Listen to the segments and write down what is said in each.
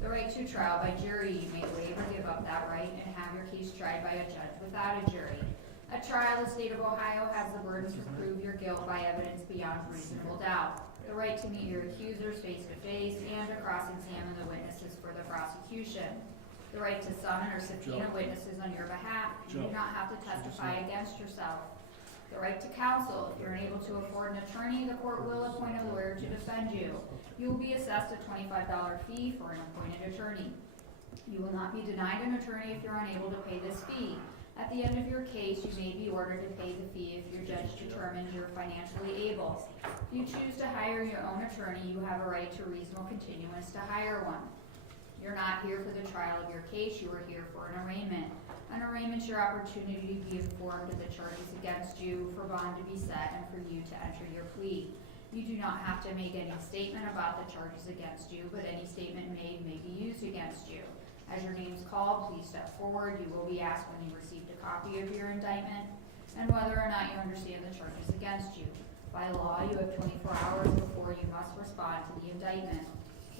The right to trial by jury. You may waive or give up that right and have your case tried by a judge without a jury. At trial, the state of Ohio has the burden to prove your guilt by evidence beyond reasonable doubt. The right to meet your accusers face to face and to cross-examine the witnesses for the prosecution. The right to summon or subpoena witnesses on your behalf. You do not have to testify against yourself. The right to counsel. If you're unable to afford an attorney, the court will appoint a lawyer to defend you. You will be assessed a $25 fee for an appointed attorney. You will not be denied an attorney if you're unable to pay this fee. At the end of your case, you may be ordered to pay the fee if your judge determines you're financially able. If you choose to hire your own attorney, you have a right to reasonable continuance to hire one. You're not here for the trial of your case, you are here for an arraignment. An arraignment is your opportunity to be informed of the charges against you, for bond to be set, and for you to enter your plea. You do not have to make any statement about the charges against you, but any statement made may be used against you. As your name is called, please step forward. You will be asked when you received a copy of your indictment and whether or not you understand the charges against you. By law, you have 24 hours before you must respond to the indictment.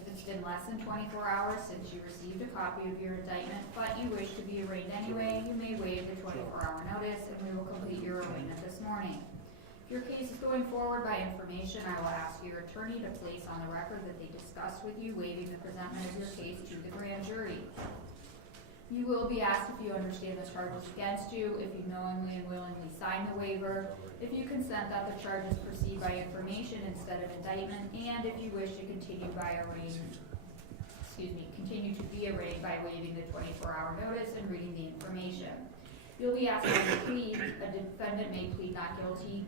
If it's been less than 24 hours since you received a copy of your indictment, but you wish to be arraigned anyway, you may waive the 24-hour notice and we will complete your arraignment this morning. If your case is going forward by information, I will ask your attorney to place on the record that they discussed with you waiving the presentment of your case to the grand jury. You will be asked if you understand the charges against you, if you knowingly and willingly sign the waiver, if you consent that the charges proceed by information instead of indictment, and if you wish to continue to be arraigned by waiving the 24-hour notice and reading the information. You'll be asked to plead. A defendant may plead not guilty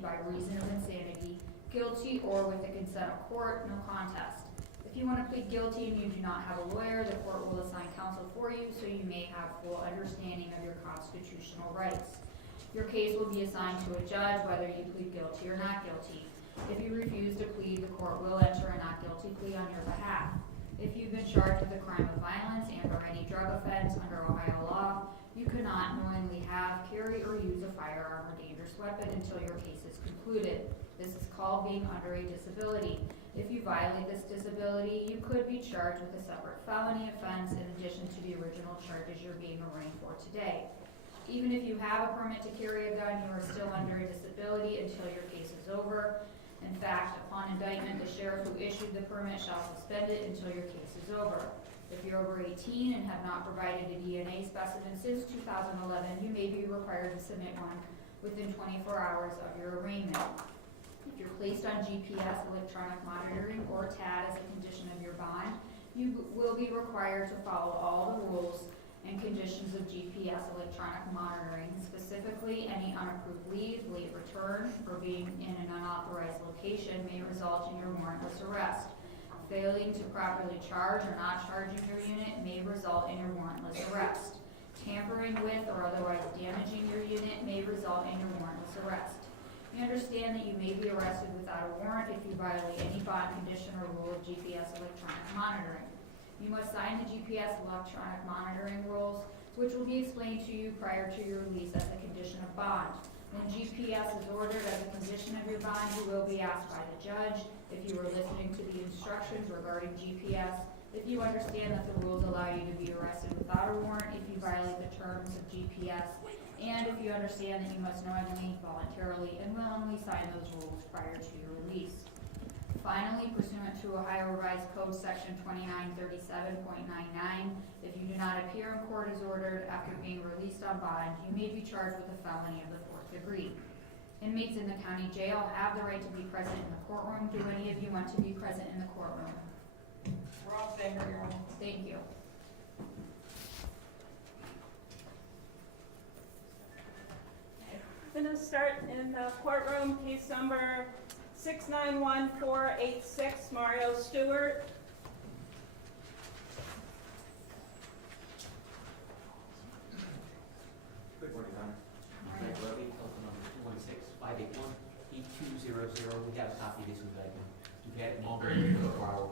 by reason of insanity, guilty or with the consent of court, no contest. If you want to plead guilty and you do not have a lawyer, the court will assign counsel for you so you may have full understanding of your constitutional rights. Your case will be assigned to a judge whether you plead guilty or not guilty. If you refuse to plead, the court will enter a not guilty plea on your behalf. If you've been charged with a crime of violence and or any drug offense under Ohio law, you cannot knowingly have, carry, or use a firearm or dangerous weapon until your case is concluded. This is called being under a disability. If you violate this disability, you could be charged with a separate felony offense in addition to the original charges you're being arraigned for today. Even if you have a permit to carry a gun, you are still under a disability until your case is over. In fact, upon indictment, the sheriff who issued the permit shall suspend it until your case is over. If you're over 18 and have not provided a DNA specimen since 2011, you may be required to submit one within 24 hours of your arraignment. If you're placed on GPS, electronic monitoring, or TAD as a condition of your bond, you will be required to follow all the rules and conditions of GPS electronic monitoring, specifically any unapproved leave, late return, or being in an unauthorized location may result in your warrantless arrest. Failing to properly charge or not charging your unit may result in your warrantless arrest. Tampering with or otherwise damaging your unit may result in your warrantless arrest. You understand that you may be arrested without a warrant if you violate any bond condition or rule of GPS electronic monitoring. You must sign the GPS electronic monitoring rules, which will be explained to you prior to your release as a condition of bond. When GPS is ordered as a condition of your bond, you will be asked by the judge if you are listening to the instructions regarding GPS, if you understand that the rules allow you to be arrested without a warrant if you violate the terms of GPS, and if you understand that you must knowingly, voluntarily, and willingly sign those rules prior to your release. Finally, pursuant to Ohio Revised Code Section 2937.99, if you do not appear in court as ordered after being released on bond, you may be charged with a felony of the 4th degree. Inmates in the county jail have the right to be present in the courtroom. Do any of you want to be present in the courtroom? We're all in favor, Your Honor. Thank you. I'm going to start in the courtroom, case number 691486, Mario Stewart. Good morning, Your Honor. Greg Levy, telephone number 216-581-8200. We have a copy of this indictment. We've had it longer than 24 hours.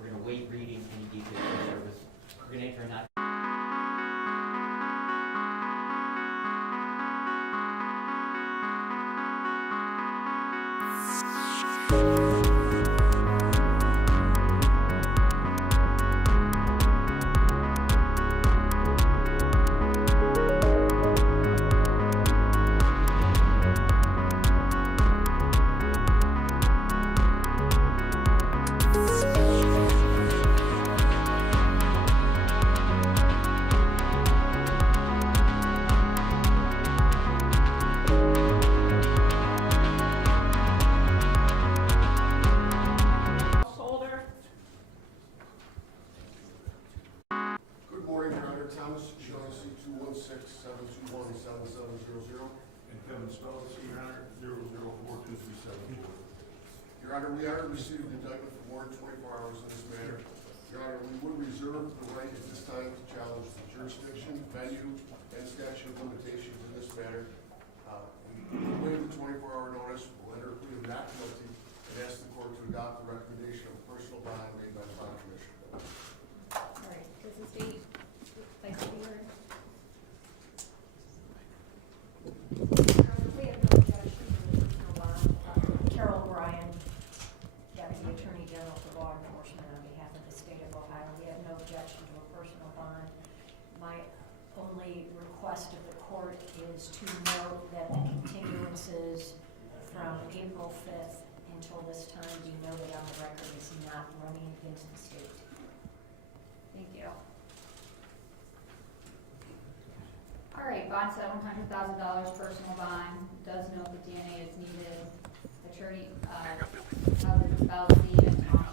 We're going to wait reading any details of service. We're going to enter a not Your Honor, we are receiving an indictment for more than 24 hours in this matter. Your Honor, we would reserve the right at this time to challenge the jurisdiction, venue, and statute of limitations in this matter. We waive the 24-hour notice, we'll enter a plea of not guilty, and ask the court to adopt the recommendation of a personal bond made by the bond commission. All right, does the state like to be heard? We have no objection to the personal bond. Carol Bryan, Deputy Attorney General for Law Enforcement on behalf of the state of Ohio. We have no objection to a personal bond. My only request of the court is to note that the continuances from April 5th until this time be noted on the record is not running against the state. Thank you. All right, bond $700,000 personal bond. Does note that DNA is needed. Attorney, Belsey and Tom